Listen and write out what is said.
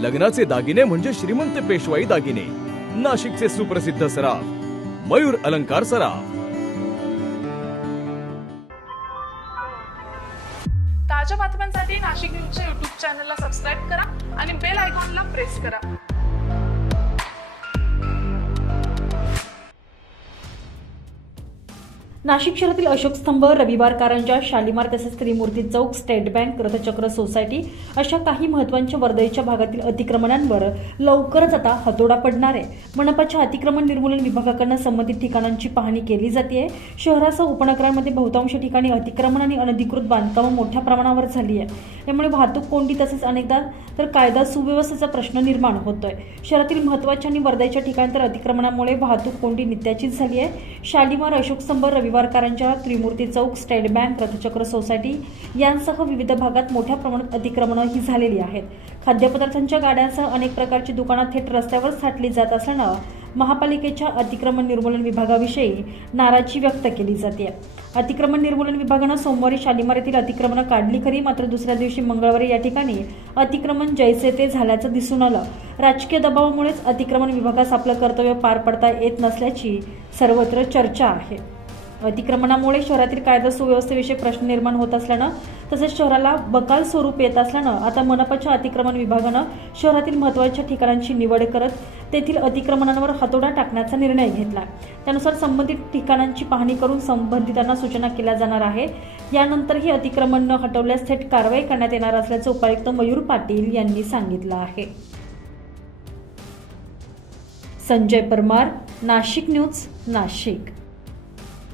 लग्नाचे दागिने म्हणजे श्रीमंत पेशवाई दागिने, नाशिकचे सुप्रसिद्ध सराफ मयूर अलंकार सराफ। ताज्या बातम्यांसाठी नाशिक न्यूजच्या YouTube चॅनलला सबस्क्राईब करा आणि बेल आयकॉनला प्रेस करा। नाशिक शहरातील अशोक स्तंभ, रविवार कारंजा, शालिमार तसेच त्रिमूर्ती चौक, स्टेट बँक, रथचक्र सोसायटी अशा काही महत्त्वाच्या वर्दळीच्या भागातील अतिक्रमणांवर लवकरच आता हातोडा पडणार आहे। मनपाच्या अतिक्रमण निर्मूलन विभागाकडून संबंधित ठिकाणांची पाहणी केली जाते। शहरासह उपनगरांमध्ये बहुतांश ठिकाणी अतिक्रमण आणि अनधिकृत बांधकामं मोठ्या प्रमाणावर झाली आहे। यामुळे वाहतूक कोंडी तसेच अनेकदा तर कायदा सुव्यवस्थेचा प्रश्न निर्माण होतोय। शहरातील महत्त्वाच्या आणि वर्दळीच्या ठिकाणी तर अतिक्रमणामुळे वाहतूक कोंडी नित्याचीच झाली आहे। शालिमार, अशोक स्तंभ, रविवार कारंजा, त्रिमूर्ती चौक, स्टेट बँक, रथचक्र सोसायटी यांसह विविध भागात मोठ्या प्रमाणात अतिक्रमणं ही झालेली आहेत। खाद्यपदार्थांच्या गाड्यांसह अनेक प्रकारची दुकानं थेट रस्त्यावर साठली जात असल्यानं महापालिकेच्या अतिक्रमण निर्मूलन विभागाविषयी नाराजी व्यक्त केली जाते। अतिक्रमण निर्मूलन विभागानं सोमवारी शालिमार येथील अतिक्रमणं काढली खरी, मात्र दुसऱ्या दिवशी मंगळवारी या ठिकाणी अतिक्रमण जैसे ते झाल्याचं दिसून आलं। राजकीय दबावामुळेच अतिक्रमण विभागास आपलं कर्तव्य पार पडता येत नसल्याची सर्वत्र चर्चा आहे। अतिक्रमणामुळे शहरातील कायदा सुव्यवस्थेविषयी प्रश्न निर्माण होत असल्यानं तसेच शहराला बकाल स्वरूप येत असल्यानं आता मनपाच्या अतिक्रमण विभागानं शहरातील महत्त्वाच्या ठिकाणांची निवड करत तेथील अतिक्रमणांवर हातोडा टाकण्याचा निर्णय घेतला। त्यानुसार संबंधित ठिकाणांची पाहणी करून संबंधितांना सूचना केल्या जाणार आहे। यानंतरही अतिक्रमण न हटवल्यास थेट कारवाई करण्यात येणार असल्याचं उपायुक्त मयूर पाटील यांनी सांगितलं आहे। संजय परमार, नाशिक न्यूज, नाशिक।